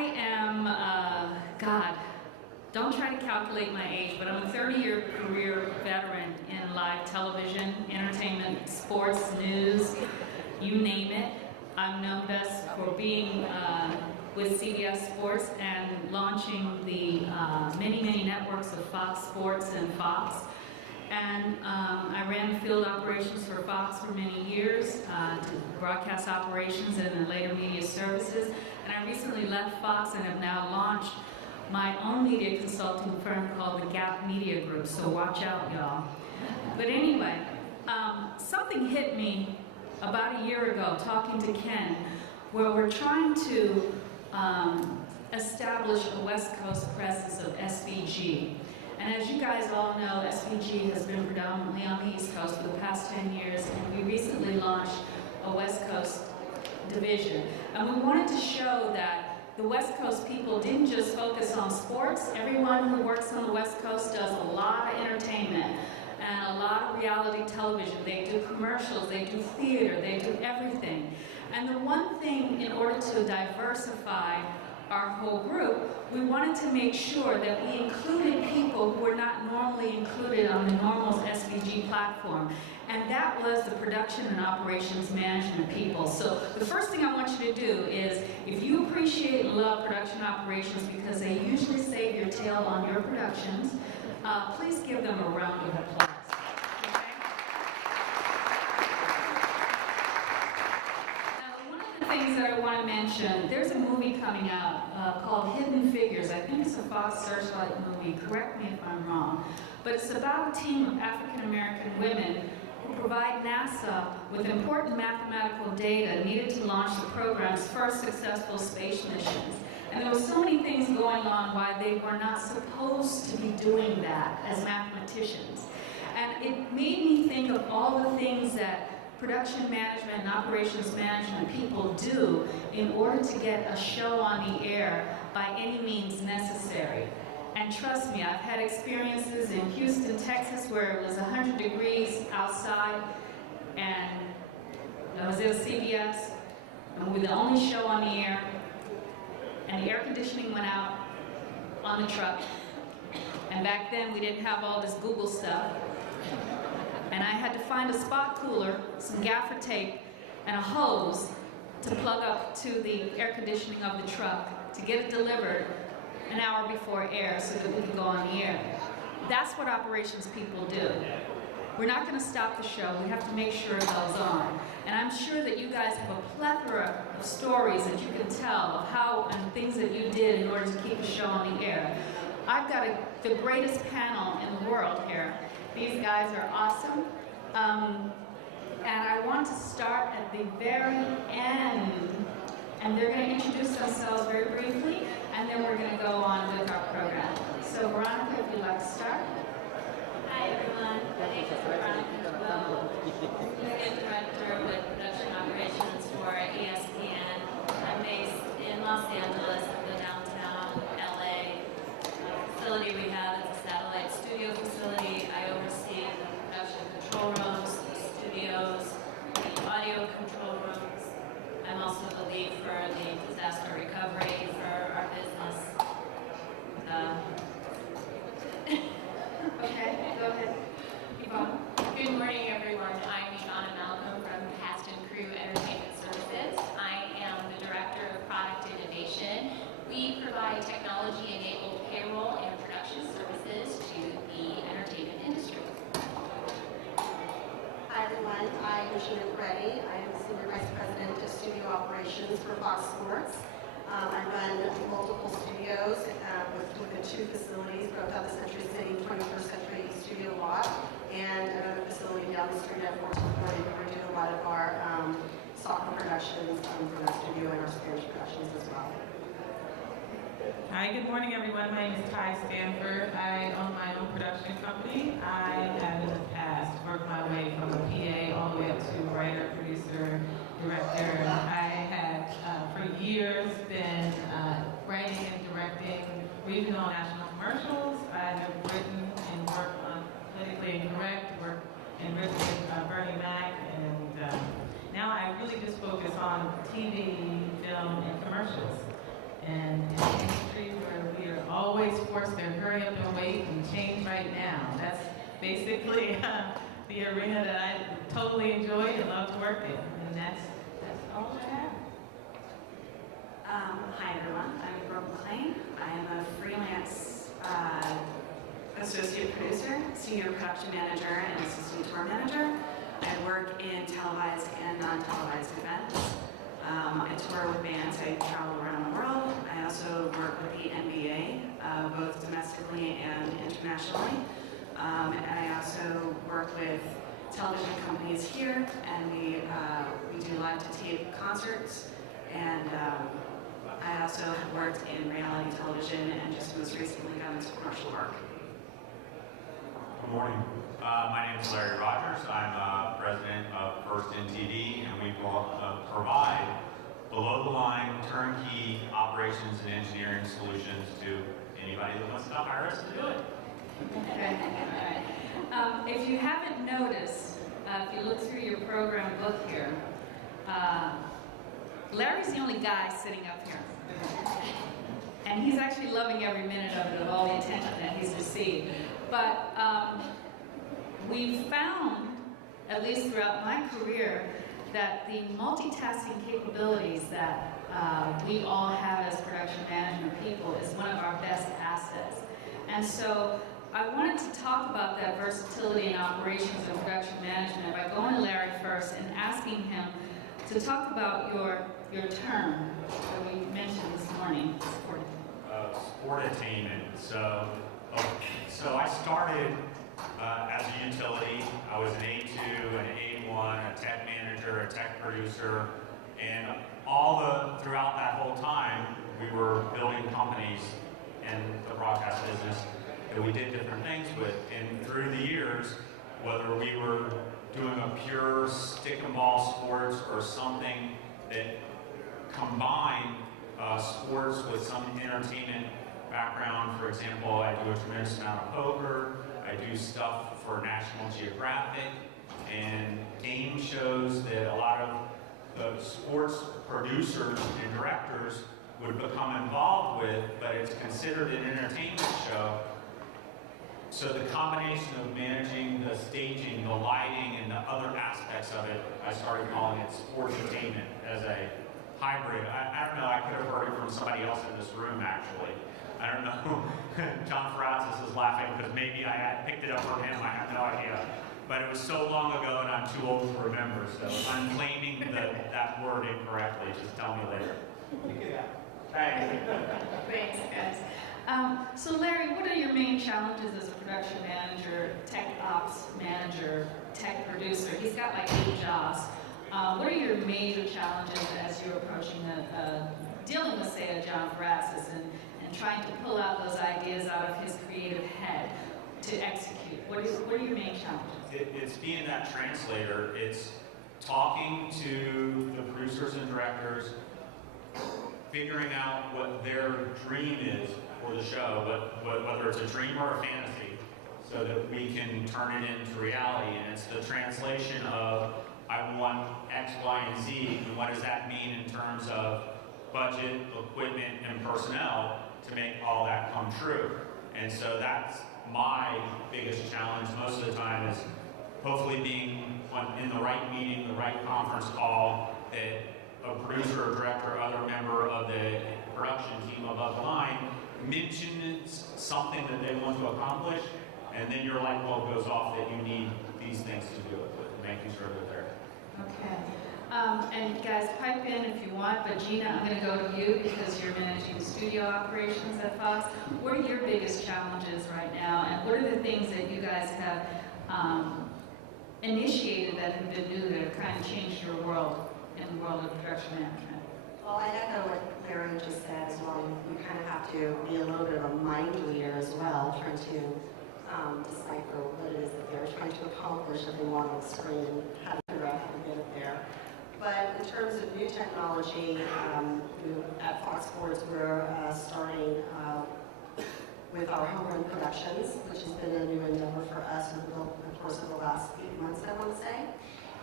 am, God, don't try to calculate my age, but I'm a 30-year career veteran in live television, entertainment, sports, news, you name it. I'm known best for being with CBS Sports and launching the many networks of Fox Sports and Fox. And I ran field operations for Fox for many years, broadcast operations and then later media services. And I recently left Fox and have now launched my own media consulting firm called the Gap Media Group, so watch out, y'all. But anyway, something hit me about a year ago talking to Ken, where we're trying to establish a West Coast presence of SVG. And as you guys all know, SVG has been predominantly on the East Coast for the past 10 years, and we recently launched a West Coast division. And we wanted to show that the West Coast people didn't just focus on sports. Everyone who works on the West Coast does a lot of entertainment and a lot of reality television. They do commercials, they do theater, they do everything. And the one thing, in order to diversify our whole group, we wanted to make sure that we included people who were not normally included on the normal SVG platform. And that was the production and operations management people. So the first thing I want you to do is, if you appreciate and love production operations because they usually save your tail on your productions, please give them a round of applause. Things that I want to mention, there's a movie coming out called Hidden Figures. I think it's a Fox Searchlight movie, correct me if I'm wrong. But it's about a team of African-American women who provide NASA with important mathematical data needed to launch the program's first successful space missions. And there were so many things going on why they were not supposed to be doing that as mathematicians. And it made me think of all the things that production management and operations management people do in order to get a show on the air by any means necessary. And trust me, I've had experiences in Houston, Texas, where it was 100 degrees outside, and I was at CBS, and we were the only show on the air, and the air conditioning went out on the truck. And back then, we didn't have all this Google stuff. And I had to find a spot cooler, some gaffer tape, and a hose to plug up to the air conditioning of the truck to get it delivered an hour before air so that we could go on the air. That's what operations people do. We're not going to stop the show. We have to make sure it goes on. And I'm sure that you guys have a plethora of stories that you can tell of how and things that you did in order to keep the show on the air. I've got the greatest panel in the world here. These guys are awesome. And I want to start at the very end. And they're going to introduce themselves very briefly, and then we're going to go on with our program. So Veronica, if you'd like to start. Hi everyone, my name is Veronica. I'm the director with production operations for ESPN. I'm based in Los Angeles, the downtown LA facility we have. It's a satellite studio facility. I oversee the production control rooms, the studios, the audio control rooms. I'm also the lead for the disaster recovery for our business. Okay, go ahead. Ivana. Good morning, everyone. I'm Ivana from Cast and Crew Entertainment Services. I am the Director of Product Innovation. We provide technology-enabled payroll and production services to the entertainment industry. Hi everyone, I'm Gina Porretti. I am Senior Vice President of Studio Operations for Fox Sports. I run multiple studios within 2 facilities, both at the Century City 21st Century Studio Lot and another facility down the street at 1440 where we do a lot of our soccer productions for our studio and our Spanish productions as well. Hi, good morning everyone. My name is Stanford. I own my own production company. I have in the past worked my way from a PA all the way up to writer, producer, director. I have for years been writing and directing regional and national commercials. I have written and worked on Politically Incorrect, worked and written with Bernie Mac, and now I really just focus on TV, film, and commercials. And sports, they're hurry up and wait and change right now. That's basically the arena that I totally enjoy and love to work in. And that's all I have. Hi everyone, I'm Brooke McLean. I am a freelance associate producer, senior production manager, and assistant tour manager. I work in televised and non-televised events. I tour with bands. I travel around the world. I also work with the NBA, both domestically and internationally. And I also work with television companies here, and we do live-to-tape concerts. And I also have worked in reality television and just most recently got into commercial work. Good morning. My name is Larry Rogers. I'm president of First in TV, and we provide below-the-line turnkey operations and engineering solutions to anybody that wants to hire us to do it. Okay. All right. If you haven't noticed, if you look through your program book here, Larry's the only guy sitting up here. And he's actually loving every minute of it, of all the attention that he's received. But we've found, at least throughout my career, that the multitasking capabilities that we all have as production management people is one of our best assets. And so I wanted to talk about that versatility in operations and production management by going to Larry first and asking him to talk about your term that we mentioned this morning. Sport attainment. So I started as a utility. I was an A2, an A1, a tech manager, a tech producer, and throughout that whole time, we were building companies in the broadcast business that we did different things with. And through the years, whether we were doing a pure stick and ball sports or something that combined sports with some entertainment background. For example, I do a tremendous amount of poker. I do stuff for National Geographic and game shows that a lot of the sports producers and directors would become involved with, but it's considered an entertainment show. So the combination of managing the staging, the lighting, and the other aspects of it, I started calling it sports entertainment as a hybrid. I don't know, I could have heard it from somebody else in this room, actually. I don't know. John Ferrazis is laughing because maybe I had picked it up from him. I have no idea. But it was so long ago, and I'm too old to remember. So if I'm claiming that word incorrectly, just tell me later. Thanks. Thanks, guys. So Larry, what are your main challenges as a production manager, tech ops manager, tech producer? He's got like 8 jobs. What are your major challenges as you're approaching dealing with, say, a John Ferrazis and trying to pull out those ideas out of his creative head to execute? What are your main challenges? It's being that translator. It's talking to the producers and directors, figuring out what their dream is for the show, whether it's a dream or a fantasy, so that we can turn it into reality. And it's the translation of, I want X, Y, and Z, and what does that mean in terms of budget, equipment, and personnel to make all that come true. And so that's my biggest challenge most of the time, is hopefully being in the right meeting, the right conference call, that a producer or director or other member of the production team above the line mentions something that they want to accomplish, and then your light bulb goes off that you need these things to do it with, making sure that they're there. Okay. And guys, pipe in if you want, but Gina, I'm going to go to you because you're managing studio operations at Fox. What are your biggest challenges right now, and what are the things that you guys have initiated that have been new, that have kind of changed your world in the world of production management? Well, I echo what Larry just said as well. You kind of have to be a little bit of a mind reader as well, trying to decipher what it is that they're trying to accomplish that they want on the screen and how to figure out how to get it there. But in terms of new technology, at Fox Sports, we're starting with our homegrown productions, which has been a new endeavor for us over the course of the last 8 months, I want to say.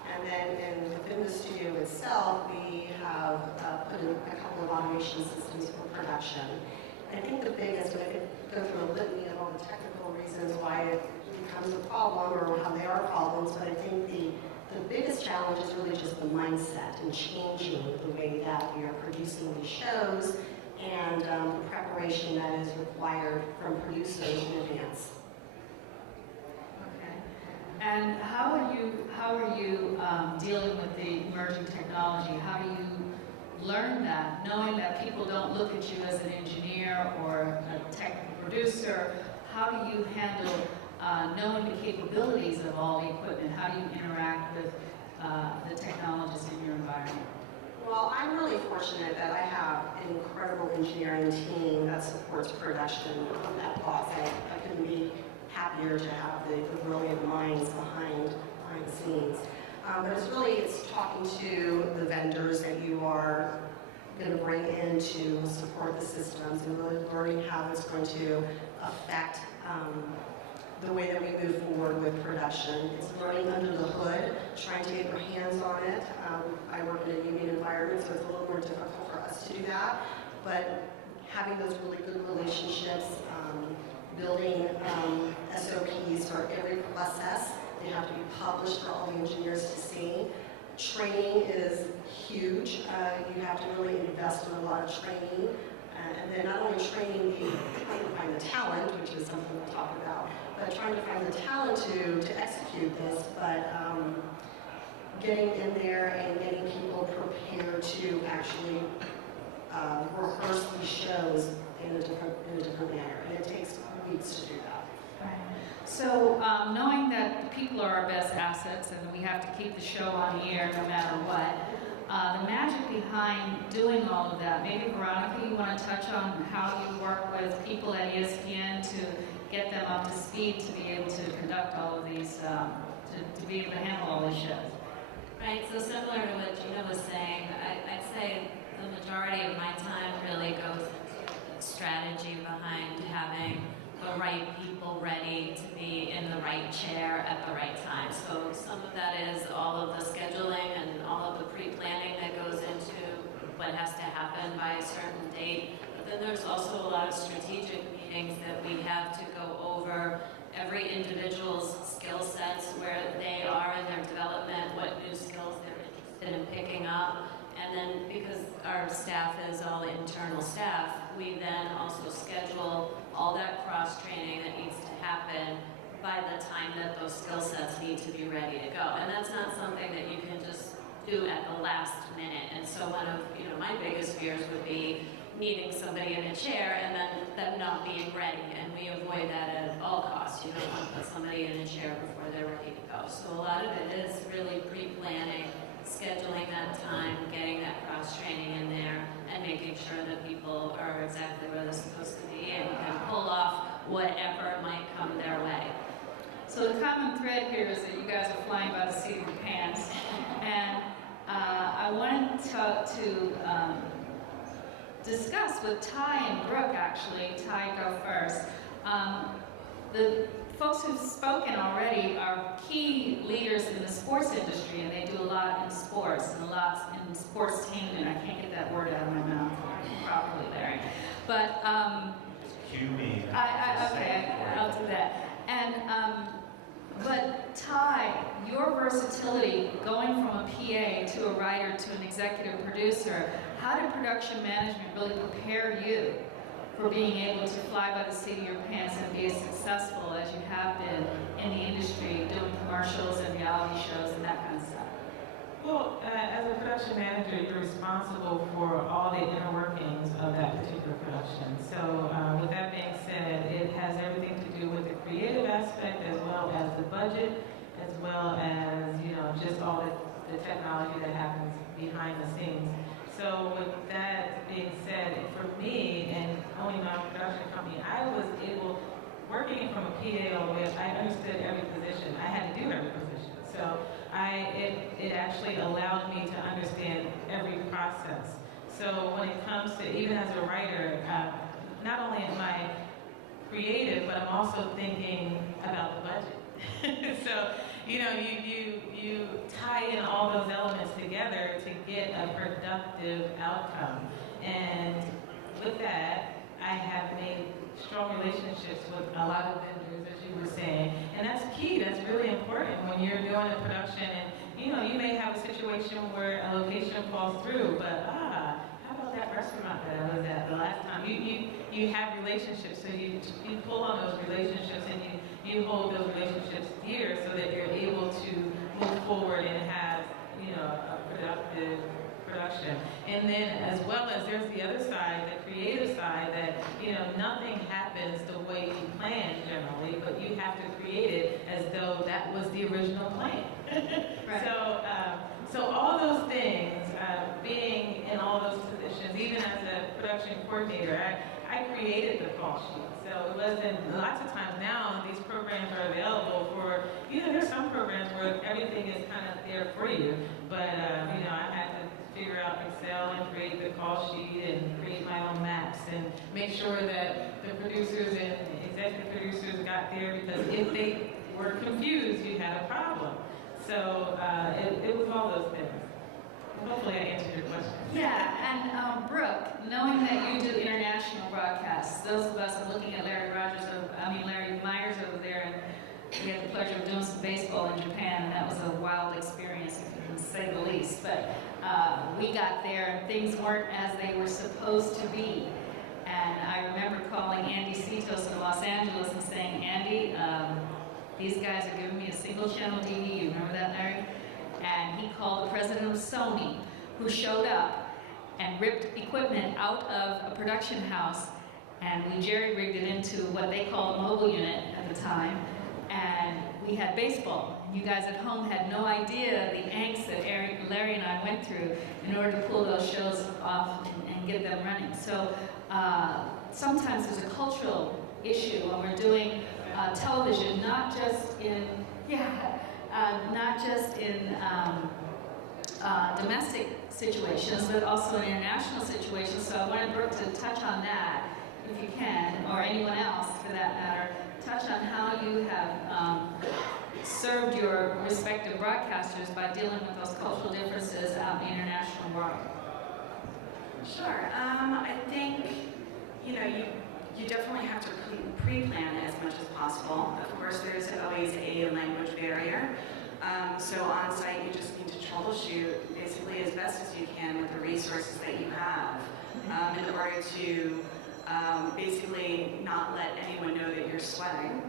And then within the studio itself, we have put in a couple of automation systems for production. I think the biggest, and I could go through a litany of all the technical reasons why it becomes a problem or how they are problems, but I think the biggest challenge is really just the mindset and changing the way that we are producing these shows and the preparation that is required from producers in advance. Okay. And how are you dealing with the emerging technology? How do you learn that, knowing that people don't look at you as an engineer or a technical producer? How do you handle knowing the capabilities of all the equipment? How do you interact with the technologists in your environment? Well, I'm really fortunate that I have an incredible engineering team that supports production of that box. I couldn't be happier to have the brilliant minds behind the scenes. But it's talking to the vendors that you are going to bring in to support the systems and really learning how it's going to affect the way that we move forward with production. It's learning under the hood, trying to get your hands on it. I work in a union environment, so it's a little more difficult for us to do that. But having those really good relationships, building SOPs for every process. They have to be published for all the engineers to see. Training is huge. You have to really invest in a lot of training. And then not only training, trying to find the talent, which is something we'll talk about, but trying to find the talent to execute this, but getting in there and getting people prepared to actually rehearse these shows in a different manner. And it takes weeks to do that. Right. So knowing that the people are our best assets and we have to keep the show on the air no matter what, the magic behind doing all of that, maybe Veronica, you want to touch on how you work with people at ESPN to get them up to speed to be able to conduct all of these, to be able to handle all these shows. Right, so similar to what Gina was saying, I'd say the majority of my time really goes into the strategy behind having the right people ready to be in the right chair at the right time. So some of that is all of the scheduling and all of the pre-planning that goes into what has to happen by a certain date. But then there's also a lot of strategic meetings that we have to go over every individual's skill sets, where they are in their development, what new skills they're interested in picking up. And then because our staff is all internal staff, we then also schedule all that cross-training that needs to happen by the time that those skill sets need to be ready to go. And that's not something that you can just do at the last minute. And so one of my biggest fears would be needing somebody in a chair and then them not being ready. And we avoid that at all costs. You don't want to put somebody in a chair before they're ready to go. So a lot of it is really pre-planning, scheduling that time, getting that cross-training in there, and making sure that people are exactly where they're supposed to be and can pull off whatever might come their way. So the common thread here is that you guys are flying by the seat of your pants. And I wanted to discuss with Ty and Brooke, actually. Ty, go first. The folks who've spoken already are key leaders in the sports industry, and they do a lot in sports and a lot in sports-tainment. I can't get that word out of my mouth properly, Larry. But Cue me. okay, I'll do that. And but Ty, your versatility going from a PA to a writer to an executive producer, how did production management really prepare you for being able to fly by the seat of your pants and be as successful as you have been in the industry, doing commercials and reality shows and that kind of stuff? Well, as a production manager, you're responsible for all the inner workings of that particular production. So with that being said, it has everything to do with the creative aspect as well as the budget, as well as, just all the technology that happens behind the scenes. So with that being said, for me and owning my own production company, I was able, working from a PA all the way up, I understood every position. I had to do every position. So it actually allowed me to understand every process. So when it comes to, even as a writer, not only am I creative, but I'm also thinking about the budget. So, you tie in all those elements together to get a productive outcome. And with that, I have made strong relationships with a lot of vendors, as you were saying, and that's key. That's really important when you're doing a production. And you know, you may have a situation where a location falls through, but how about that restaurant that I was at the last time? You have relationships, so you pull on those relationships and you hold those relationships dear so that you're able to move forward and have, you know, a productive production. And then as well as there's the other side, the creative side, that, you know, nothing happens the way you planned generally, but you have to create it as though that was the original plan. Right. So all those things, being in all those positions, even as a production coordinator, I created the call sheet. So it wasn't, lots of times now these programs are available for, you know, there's some programs where everything is kind of there for you, but, you know, I had to figure out Excel and create the call sheet and create my own maps and make sure that the producers and executive producers got there, because if they were confused, you had a problem. So it was all those things. Hopefully I answered your question. Yeah, and Brooke, knowing that you do international broadcasts, those of us are looking at Larry Myers over there, and we had the pleasure of doing some baseball in Japan, and that was a wild experience, if you can say the least. But we got there, and things weren't as they were supposed to be. And I remember calling Andy Citos in Los Angeles and saying, Andy, these guys are giving me a single channel DVD. You remember that, Larry? And he called the president of Sony, who showed up and ripped equipment out of a production house, and we jerry-rigged it into what they called a mobile unit at the time, and we had baseball. You guys at home had no idea the angst that Larry and I went through in order to pull those shows off and get them running. So sometimes there's a cultural issue when we're doing television, not just in domestic situations, but also in international situations. So I wanted Brooke to touch on that, if you can, or anyone else for that matter, touch on how you have served your respective broadcasters by dealing with those cultural differences out in the international world. Sure. I think, you know, you definitely have to pre-plan as much as possible. Of course, there's always a language barrier. So on site, you just need to troubleshoot basically as best as you can with the resources that you have in order to basically not let anyone know that you're sweating,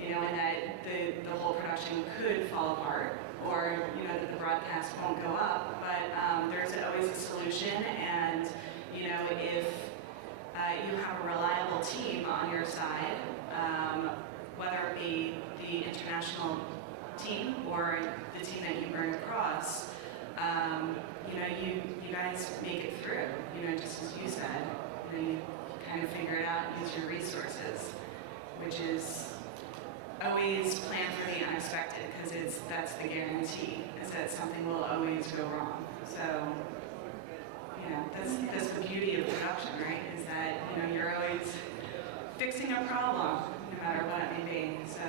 you know, and that the whole production could fall apart, or, you know, that the broadcast won't go up. But there's always a solution, and, you know, if you have a reliable team on your side, whether it be the international team or the team that you bring across, you know, you guys make it through, you know, just as you said, you know, you kind of figure it out, use your resources, which is always plan for the unexpected, because that's the guarantee, is that something will always go wrong. So, you know, that's the beauty of production, right? Is that, you know, you're always fixing a problem, no matter what it may be. So,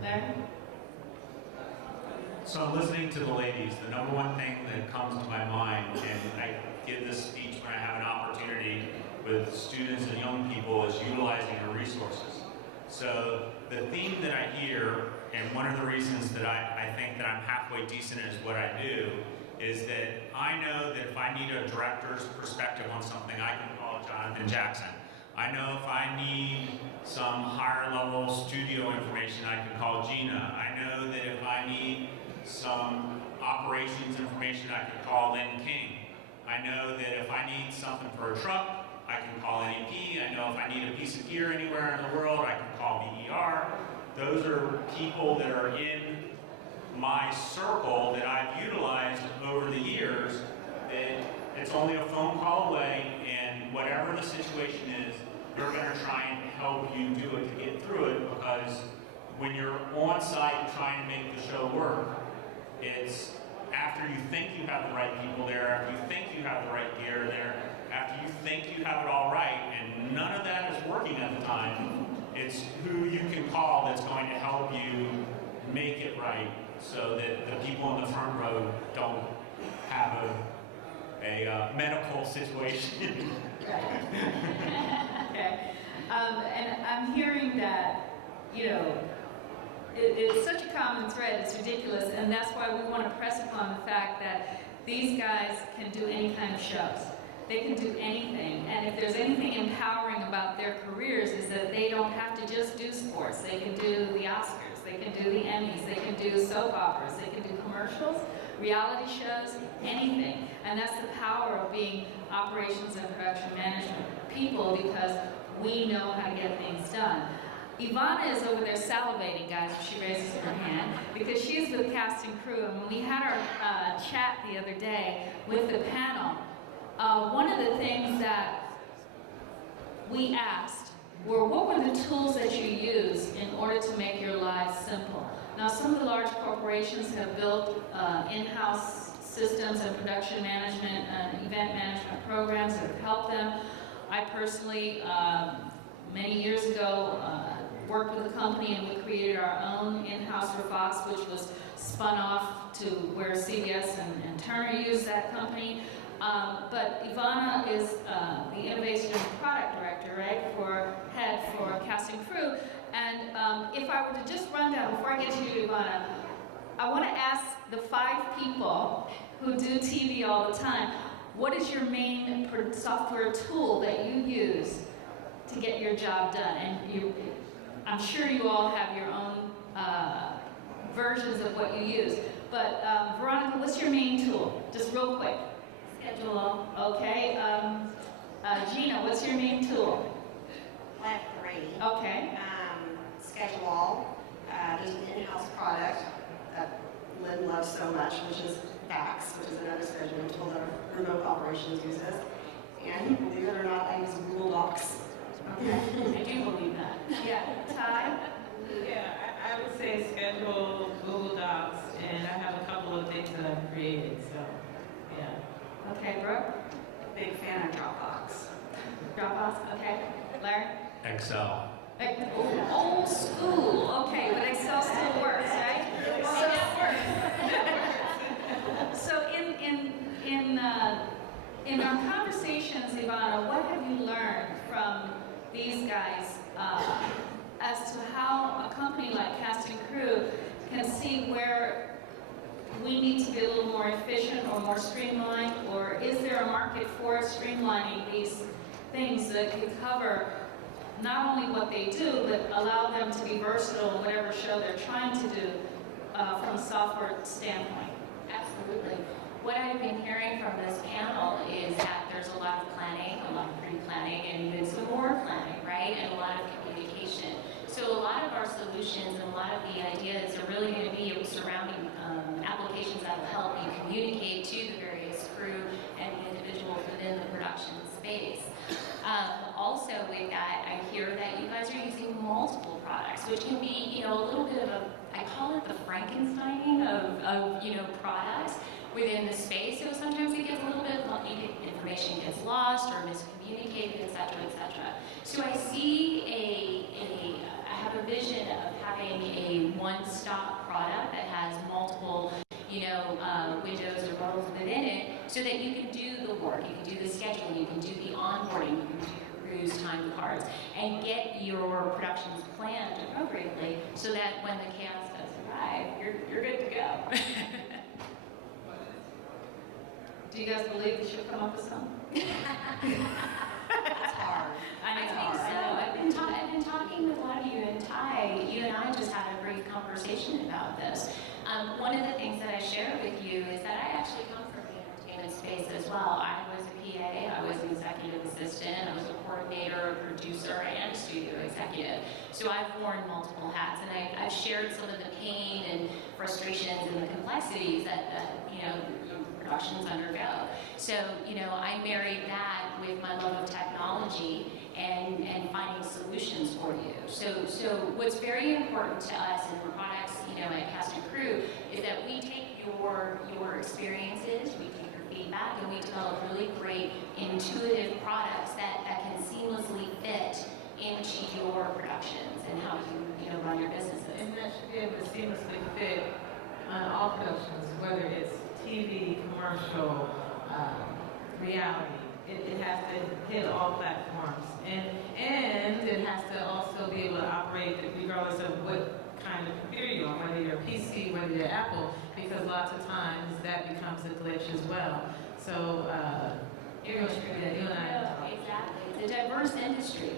Larry? So listening to the ladies, the number one thing that comes to my mind, and I give this speech when I have an opportunity with students and young people, is utilizing your resources. So the theme that I hear, and one of the reasons that I think that I'm halfway decent at what I do, is that I know that if I need a director's perspective on something, I can call Jonathan Jackson. I know if I need some higher level studio information, I can call Gina. I know that if I need some operations information, I can call Lynn King. I know that if I need something for a truck, I can call NEP. I know if I need a piece of gear anywhere in the world, I can call BER. Those are people that are in my circle that I've utilized over the years, that it's only a phone call away, and whatever the situation is, they're going to try and help you do it to get through it, because when you're on site trying to make the show work, it's after you think you have the right people there, after you think you have the right gear there, after you think you have it all right, and none of that is working at the time, it's who you can call that's going to help you make it right, so that the people in the front row don't have a medical situation. Right. you know, it's such a common thread, it's ridiculous, and that's why we want to press upon the fact that these guys can do any kind of shows. They can do anything, and if there's anything empowering about their careers is that they don't have to just do sports. They can do the Oscars, they can do the Emmys, they can do soap operas, they can do commercials, reality shows, anything. And that's the power of being operations and production management people, because we know how to get things done. Ivana is over there salivating, guys, if she raises her hand, because she's with cast and crew. And when we had our chat the other day with the panel, one of the things that we asked were, what were the tools that you used in order to make your lives simple? Now, some of the large corporations have built in-house systems and production management and event management programs that have helped them. I personally, many years ago, worked with a company and we created our own in-house for Fox, which was spun off to where CBS and Turner used that company. But Ivana is the Innovation and Product Director, right, head for cast and crew. And if I were to just run down, before I get to you, Ivana, I want to ask the 5 people who do TV all the time, what is your main software tool that you use to get your job done? And I'm sure you all have your own versions of what you use. But Veronica, what's your main tool? Just real quick. Schedule. Okay. Gina, what's your main tool? I have 3. Okay. Schedule. There's an in-house product that Lynn loves so much, which is Fax, which is another scheduling tool that our remote operations uses. And believe it or not, I use Google Docs. Okay. I do believe that. Yeah. Ty? Yeah, I would say schedule, Google Docs, and I have a couple of things that I've created, so, yeah. Okay, Brooke? Big fan of Dropbox. Dropbox? Okay. Larry? Excel. Old school. Okay, but Excel still works, right? So in our conversations, Ivana, what have you learned from these guys as to how a company like Cast and Crew can see where we need to be a little more efficient or more streamlined, or is there a market for streamlining these things that can cover not only what they do, but allow them to be versatile in whatever show they're trying to do from a software standpoint? Absolutely. What I've been hearing from this panel is that there's a lot of planning, a lot of pre-planning, and even some more planning, right? And a lot of communication. So a lot of our solutions and a lot of the ideas are really going to be surrounding applications that will help you communicate to the various crew and the individuals within the production space. Also with that, I hear that you guys are using multiple products, which can be, a little bit of I call it the Frankensteining of products within the space. So sometimes it gets a little bit, information gets lost or miscommunicated, et cetera, et cetera. So I see I have a vision of having a one-stop product that has multiple, windows or roles within it, so that you can do the work, you can do the scheduling, you can do the onboarding, you can do your cruise time cards, and get your productions planned appropriately, so that when the chaos does arrive, you're good to go. Do you guys believe that she'll come up with something? It's hard. I think so. I've been talking with a lot of you, and Ty, you and I just had a brief conversation about this. One of the things that I share with you is that I actually come from the entertainment space as well. I was a PA, I was an executive assistant, I was a coordinator, a producer, and a studio executive. So I've worn multiple hats, and I've shared some of the pain and frustrations and the complexities that productions undergo. So, I married that with my love of technology and finding solutions for you. So what's very important to us in the products, at Cast and Crew, is that we take your experiences, we take your feedback, and we develop really great intuitive products that can seamlessly fit into your productions and how you run your businesses. And that should be able to seamlessly fit on all productions, whether it's TV, commercial, reality. It has to hit all platforms, and it has to also be able to operate the regardless of what kind of computer you're on, whether you're a PC, whether you're Apple, because lots of times that becomes a glitch as well. So, you and I. Exactly. It's a diverse industry.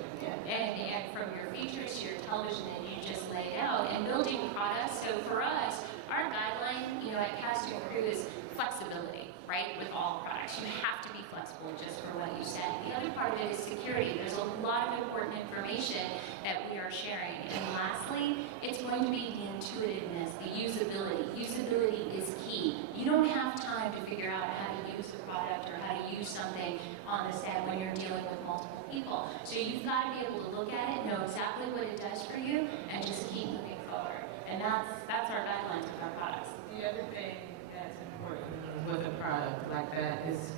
And from your features to your television that you just laid out, and building products. So for us, our guideline, at Cast and Crew is flexibility, right? With all products, you have to be flexible, just for what you said. The other part of it is security. There's a lot of important information that we are sharing. And lastly, it's going to be the intuitiveness, the usability. Usability is key. You don't have time to figure out how to use the product or how to use something on the set when you're dealing with multiple people. So you've got to be able to look at it, know exactly what it does for you, and just keep moving forward. And that's our guidelines with our products. The other thing that's important with a product like that is,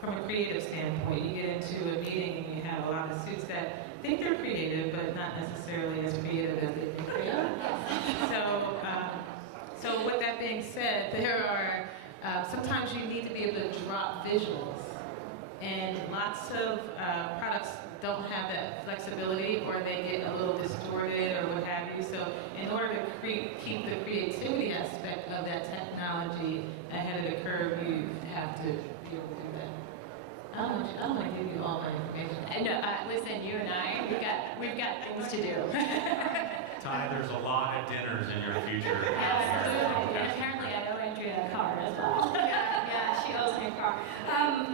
from a creative standpoint, you get into a meeting and you have a lot of suits that think they're creative, but not necessarily as creative as they think they are. So with that being said, there are, sometimes you need to be able to drop visuals. And lots of products don't have that flexibility, or they get a little distorted or what have you. So in order to keep the creativity aspect of that technology ahead of the curve, you have to be able to do that. I don't want to give you all my information. No, listen, you and I, we've got things to do. Ty, there's a lot of dinners in your future. Absolutely. And apparently I owe Andrea a car as well. Yeah, she owes me a car.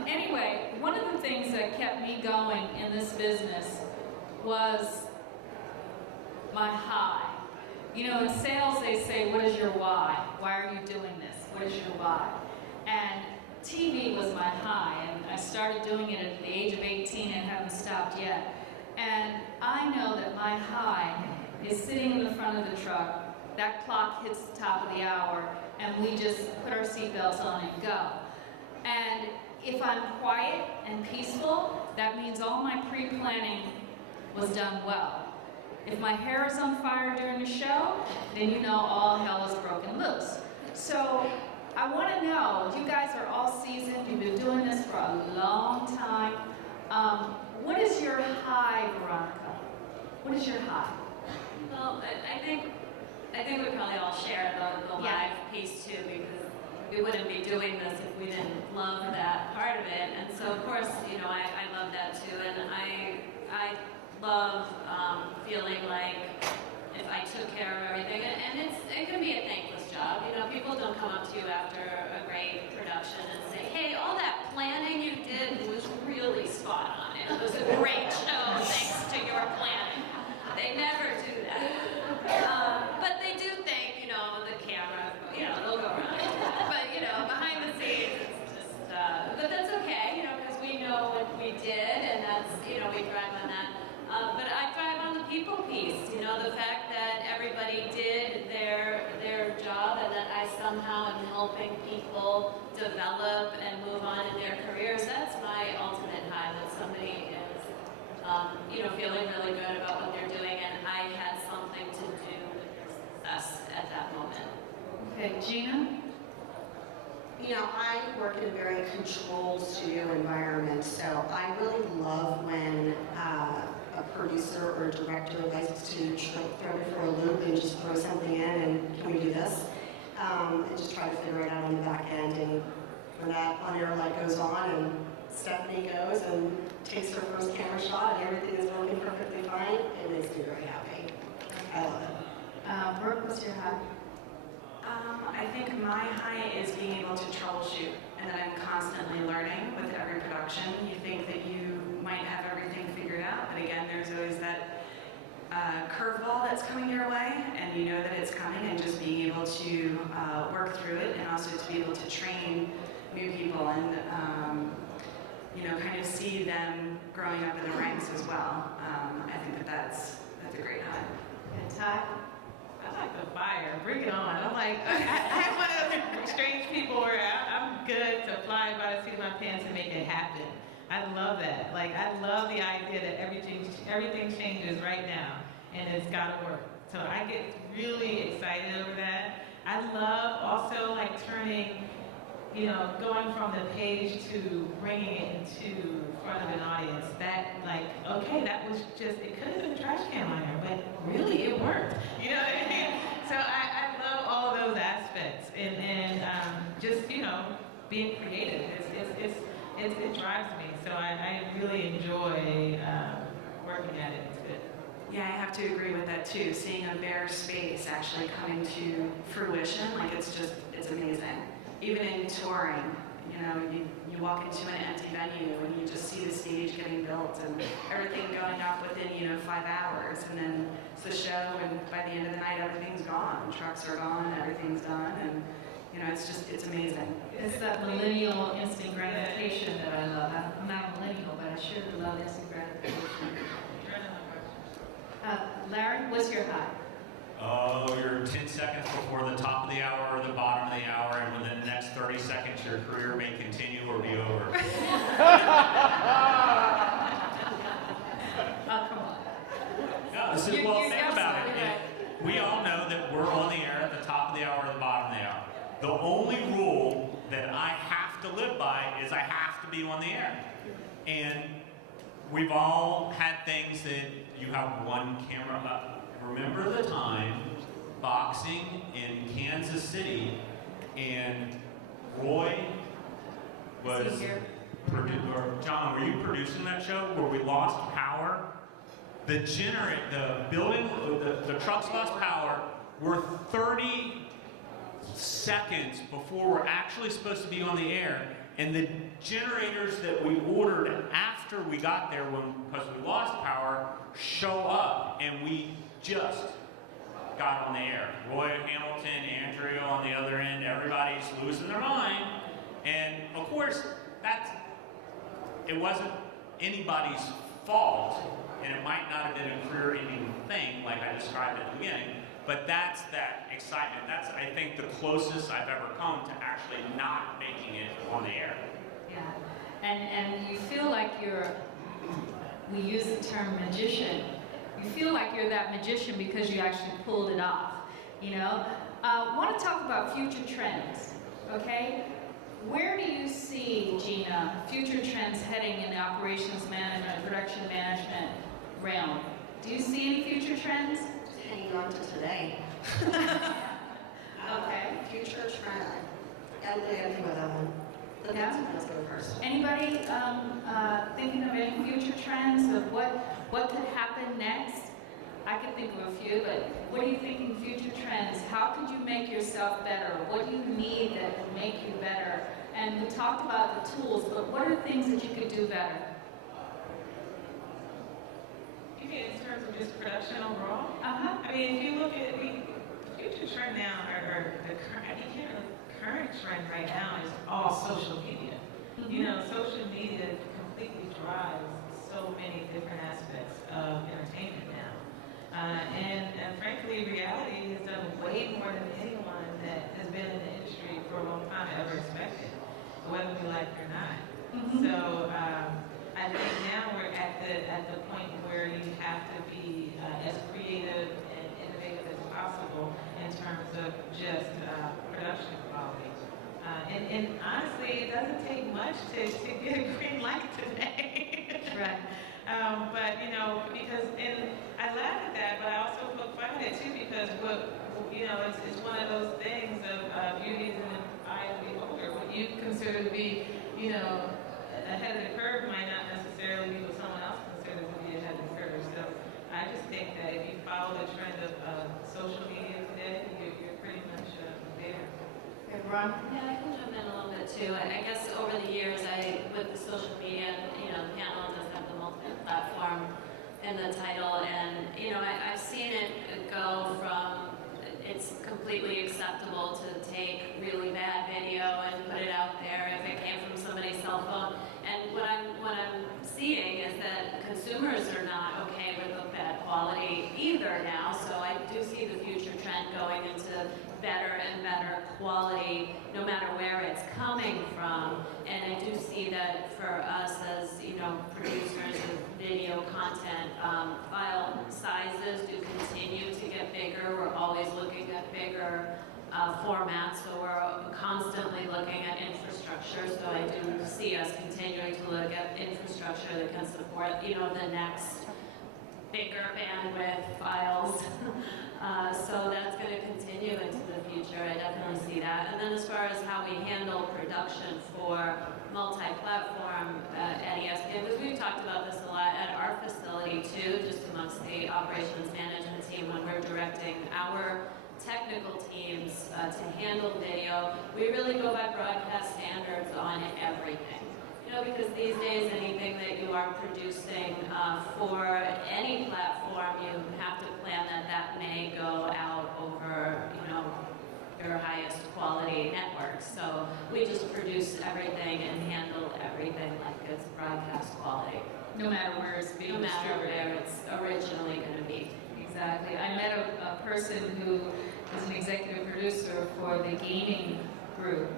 Anyway, one of the things that kept me going in this business was my high. In sales they say, what is your why? Why are you doing this? What is your why? And TV was my high, and I started doing it at the age of 18 and haven't stopped yet. And I know that my high is sitting in the front of the truck, that clock hits the top of the hour, and we just put our seatbelts on and go. And if I'm quiet and peaceful, that means all my pre-planning was done well. If my hair is on fire during the show, then all hell is broken loose. So I want to know, you guys are all seasoned, you've been doing this for a long time. What is your high, Veronica? What is your high? Well, I think we probably all share the live piece too, because we wouldn't be doing this if we didn't love that part of it. And so, of course, I love that too. And I love feeling like if I took care of everything, and it can be a thankless job. People don't come up to you after a great production and say, hey, all that planning you did was really spot on. It was a great show thanks to your planning. They never do that. But they do thank, the camera, they'll go around. But, behind the scenes, it's just, but that's okay, because we know what we did, and that's, we drive on that. But I drive on the people piece, the fact that everybody did their job, and that I somehow am helping people develop and move on in their careers. That's my ultimate high, that somebody is, feeling really good about what they're doing, and I had something to do with their success at that moment. Okay, Gina? I work in a very controlled studio environment, so I really love when a producer or a director likes to throw me for a loop and just throw something in and can we do this? And just try to figure it out on the back end. And when that on-air light goes on and Stephanie goes and takes her first camera shot and everything is working perfectly fine, it makes me very happy. I love it. Brooke, what's your high? I think my high is being able to troubleshoot, and that I'm constantly learning with every production. You think that you might have everything figured out, but again, there's always that curveball that's coming your way, and you know that it's coming, and just being able to work through it, and also to be able to train new people and kind of see them growing up in the ranks as well. I think that's a great high. And Ty? I like the fire. Bring it on. I'm like, I have one of those strange people where I'm good to fly by the seat of my pants and make it happen. I love that. Like, I love the idea that everything changes right now, and it's got to work. So I get really excited over that. I love also like turning you know, going from the page to bringing it into front of an audience, that like, okay, that was just, it could have been a trash can liner, but really it worked. You know what I mean? So I love all of those aspects, and just, you know, being creative. It drives me. So I really enjoy working at it. It's good. Yeah, I have to agree with that too. Seeing a bare space actually coming to fruition, like it's amazing. Even in touring, you know, you walk into an empty venue and you just see the stage getting built and everything going up within, you know, 5 hours. And then it's the show, and by the end of the night, everything's gone. Trucks are gone, everything's done, and you know, it's amazing. It's that millennial instant gratification that I love. I'm not a millennial, but I sure do love instant gratification. Larry, what's your high? Oh, you're 10 seconds before the top of the hour or the bottom of the hour, and within the next 30 seconds, your career may continue or be over. Oh, come on. No, this is, well, think about it. We all know that we're on the air at the top of the hour or the bottom of the hour. The only rule that I have to live by is I have to be on the air. And we've all had things that you have one camera up. Remember the time boxing in Kansas City and Roy was, John, were you producing that show where we lost power? The building, the trucks lost power. We're 30 seconds before we're actually supposed to be on the air, and the generators that we ordered after we got there, because we lost power, show up, and we just got on the air. Roy Hamilton, Andrea on the other end, everybody's losing their mind, and of course, it wasn't anybody's fault, and it might not have been a career-ending thing like I described at the beginning, but that's that excitement. That's, I think, the closest I've ever come to actually not making it on the air. Yeah, and you feel like we use the term magician. You feel like you're that magician because you actually pulled it off, you know? I want to talk about future trends, okay? Where do you see, Gina, future trends heading in the operations management, production management realm? Do you see any future trends? Just hanging on to today. Okay. Future trend. I'm going to think about that one. The next one, let's go first. Anybody thinking of any future trends of what could happen next? I could think of a few, but what are you thinking future trends? How could you make yourself better? What do you need that will make you better? And we talked about the tools, but what are things that you could do better? You mean in terms of just production overall? Uh-huh. I mean, if you look at the future trend now, or the current trend right now is all social media. Mm-hmm. You know, social media completely drives so many different aspects of entertainment now. And frankly, reality has done way more than anyone that has been in the industry for a long time ever expected, whether we like it or not. Mm-hmm. So I think now we're at the point where you have to be as creative and innovative as possible in terms of just production quality. And honestly, it doesn't take much to get a green light today. Right. But you know, and I laugh at that, but I also poke fun at it too, because it's one of those things of beauty in the eye of the beholder. What you consider to be, you know, ahead of the curve might not necessarily be what someone else considers to be ahead of the curve. So I just think that if you follow the trend of social media today, you're pretty much there. Okay, Veronica? Yeah, I can jump in a little bit too. I guess over the years, with the social media, you know, the panel does have the multi-platform in the title, and you know, I've seen it go from it's completely acceptable to take really bad video and put it out there if it came from somebody's cell phone. And what I'm seeing is that consumers are not okay with the bad quality either now. So I do see the future trend going into better and better quality, no matter where it's coming from. And I do see that for us as, you know, producers of video content, file sizes do continue to get bigger. We're always looking at bigger format, so we're constantly looking at infrastructure. So I do see us continuing to look at infrastructure that can support, the next bigger bandwidth files. So that's going to continue into the future. I definitely see that. And then as far as how we handle production for multi-platform at ESPN, because we've talked about this a lot at our facility too, just amongst the operations management team when we're directing our technical teams to handle video. We really go by broadcast standards on everything. Because these days anything that you are producing for any platform, you have to plan that may go out over, your highest quality network. So we just produce everything and handle everything like it's broadcast quality. No matter where it's being No matter distributed. where it's originally going to be. Exactly. I met a person who is an executive producer for the gaming group,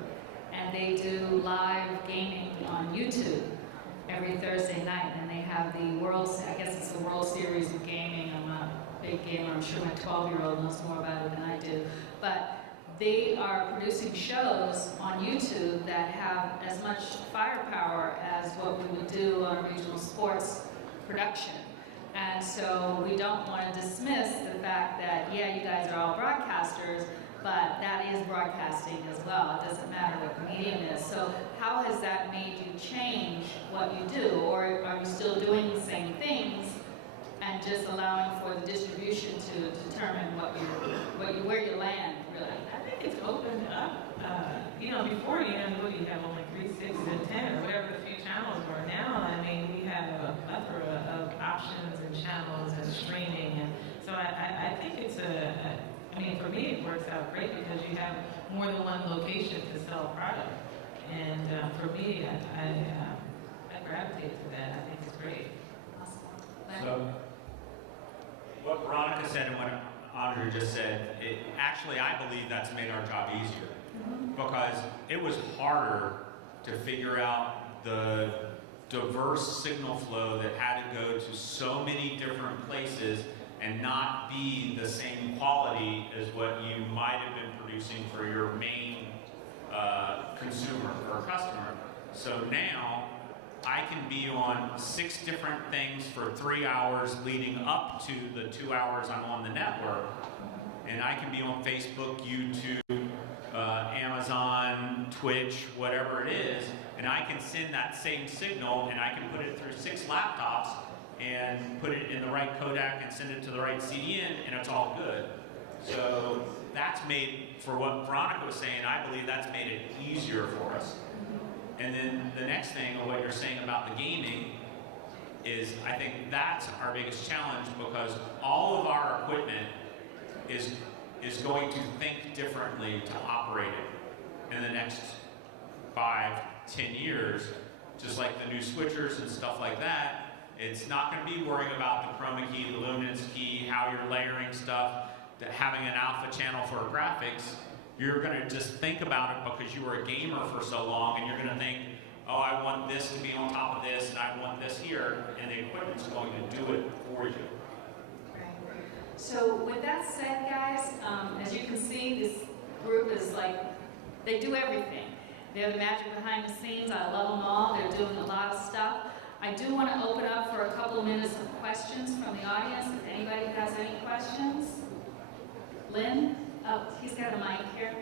and they do live gaming on YouTube every Thursday night, and they have the I guess it's the World Series of Gaming. I'm not a big gamer. I'm sure my 12-year-old knows more about it than I do. But they are producing shows on YouTube that have as much firepower as what we would do on a regional sports production. And so we don't want to dismiss the fact that, yeah, you guys are all broadcasters, but that is broadcasting as well. It doesn't matter what the medium is. So how has that made you change what you do? Or are you still doing the same things and just allowing for the distribution to determine where you land, really? I think it's opened up. Before you have only 3, 6, and 10, or whatever the few channels were. Now, we have a plethora of options and channels and streaming, and so I think it's for me it works out great because you have more than one location to sell product, and for me, I gravitate to that. I think it's great. So, what Veronica said and what Andrea just said, I believe that's made our job easier. Because it was harder to figure out the diverse signal flow that had to go to so many different places and not be the same quality as what you might have been producing for your main consumer or customer. So now, I can be on 6 different things for 3 hours leading up to the 2 hours I'm on the network. And I can be on Facebook, YouTube, Amazon, Twitch, whatever it is, and I can send that same signal and I can put it through 6 laptops and put it in the right codec and send it to the right CDN, and it's all good. So that's made, for what Veronica was saying, I believe that's made it easier for us. And then the next thing of what you're saying about the gaming is, I think that's our biggest challenge, because all of our equipment is going to think differently to operate it in the next 5, 10 years, just like the new switchers and stuff like that. It's not going to be worrying about the chroma key, the luminance key, how you're layering stuff, having an alpha channel for graphics. You're going to just think about it because you were a gamer for so long, and you're going to think, oh, I want this to be on top of this, and I want this here, and the equipment's going to do it for you. So with that said, guys, as you can see, this group is they do everything. They're the magic behind the scenes. I love them all. They're doing a lot of stuff. I do want to open up for a couple minutes of questions from the audience. If anybody has any questions. Lynn? Oh, he's got a mic here.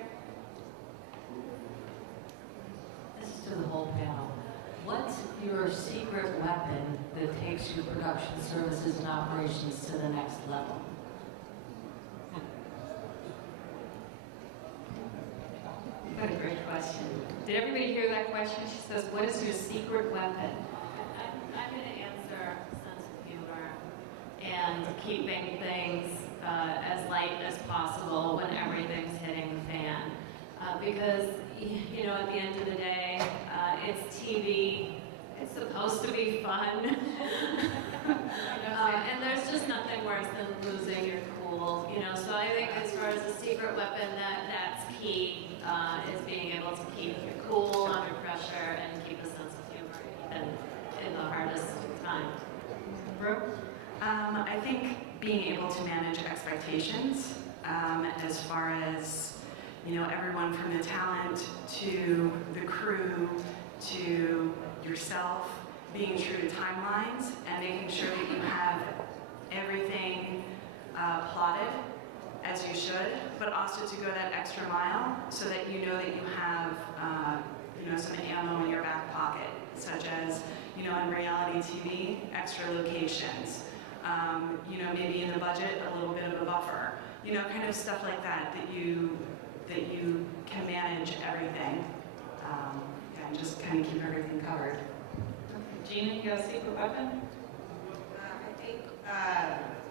This is to the whole panel. What's your secret weapon that takes your production services and operations to the next level? What a great question. Did everybody hear that question? She says, what is your secret weapon? I'm going to answer sense of humor and keeping things as light as possible when everything's hitting the fan. Because, at the end of the day, it's TV. It's supposed to be fun. And there's just nothing worse than losing your cool. So I think as far as a secret weapon, that's key, is being able to keep your cool under pressure and keep a sense of humor even in the hardest time. Brooke? I think being able to manage expectations as far as everyone from the talent to the crew to yourself, being true to timelines and making sure that you have everything plotted as you should, but also to go that extra mile so that you know that you have some ammo in your back pocket, such as in reality TV, extra locations, maybe in the budget a little bit of a buffer, kind of stuff like that that you can manage everything and just kind of keep everything covered. Gina, you got a secret weapon? I think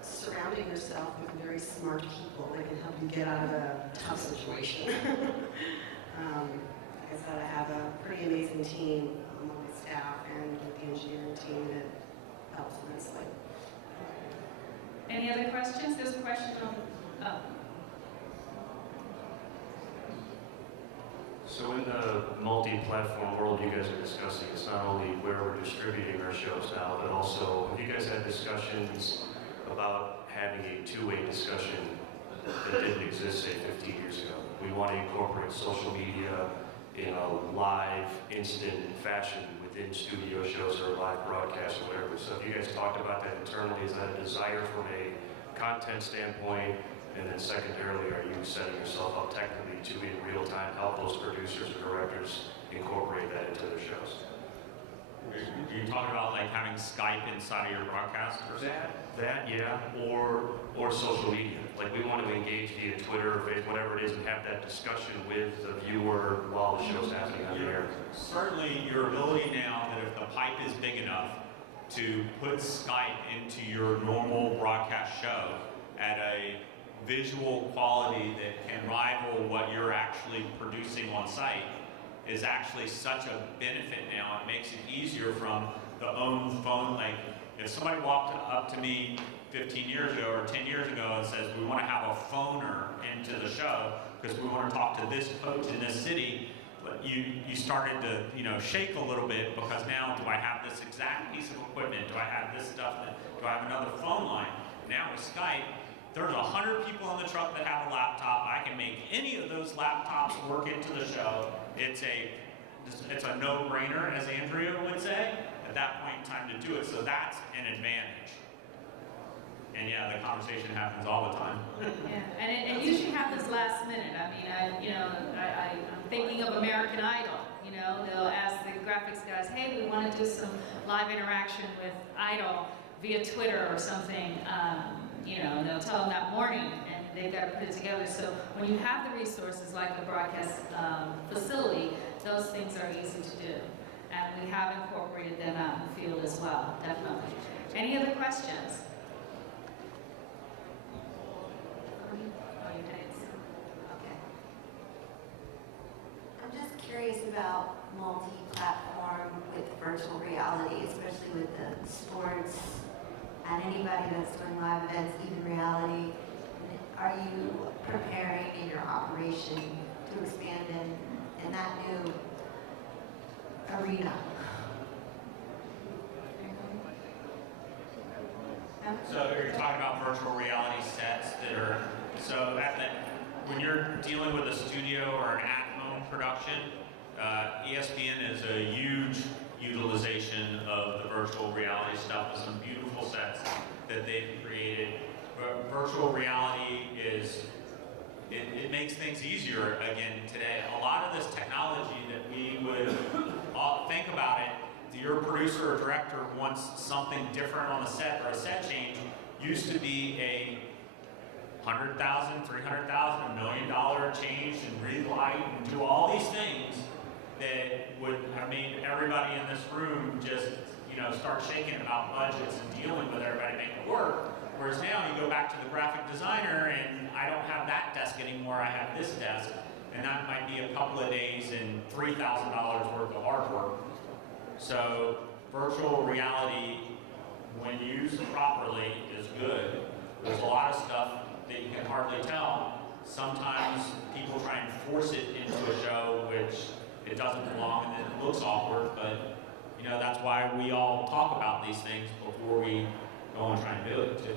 surrounding yourself with very smart people that can help you get out of a tough situation. Like I said, I have a pretty amazing team on my staff and with the engineering team that helps immensely. Any other questions? There's a question on, oh. So in the multi-platform world you guys are discussing, it's not only where we're distributing our shows now, but also have you guys had discussions about having a two-way discussion that didn't exist, say, 15 years ago? We want to incorporate social media in a live, instant fashion within studio shows or live broadcasts or whatever. So have you guys talked about that internally? Is that a desire from a content standpoint? And then secondarily, are you setting yourself up technically to in real time help those producers or directors incorporate that into their shows? Are you talking about like having Skype inside of your broadcast or something? That, yeah, or social media. Like we want to engage via Twitter or Facebook, whatever it is, and have that discussion with the viewer while the show's happening on the air. Certainly your ability now that if the pipe is big enough to put Skype into your normal broadcast show at a visual quality that can rival what you're actually producing on site is actually such a benefit now. It makes it easier from the own phone. Like if somebody walked up to me 15 years ago or 10 years ago and says, we want to have a phoner into the show because we want to talk to this coach in this city, you started to shake a little bit because now do I have this exact piece of equipment? Do I have this stuff? Do I have another phone line? Now with Skype, there's 100 people in the truck that have a laptop. I can make any of those laptops work into the show. It's a no-brainer, as Andrea would say, at that point in time to do it. So that's an advantage. And yeah, the conversation happens all the time. Yeah, and it usually happens last minute. I mean, I'm thinking of American Idol. They'll ask the graphics guys, hey, we want to do some live interaction with Idol via Twitter or something. They'll tell them that morning, and they've got to put it together. So when you have the resources like a broadcast facility, those things are easy to do. And we have incorporated them out in the field as well, definitely. Any other questions? I'm just curious about multi-platform with virtual reality, especially with the sports and anybody that's doing live events, even reality. Are you preparing in your operation to expand in that new arena? So you're talking about virtual reality sets that are, when you're dealing with a studio or an at-home production, ESPN is a huge utilization of the virtual reality stuff with some beautiful sets that they've created. But virtual reality it makes things easier again today. A lot of this technology that we would all think about it, your producer or director wants something different on a set or a set change, used to be a $100,000, $300,000, $1 million change and relight and do all these things that would have made everybody in this room just, start shaking about budgets and dealing with everybody to make it work. Whereas now you go back to the graphic designer and I don't have that desk anymore, I have this desk. And that might be a couple of days and $3,000 worth of hard work. So virtual reality, when used properly, is good. There's a lot of stuff that you can hardly tell. Sometimes people try and force it into a show, which it doesn't belong and it looks awkward, but that's why we all talk about these things before we go and try and do it too.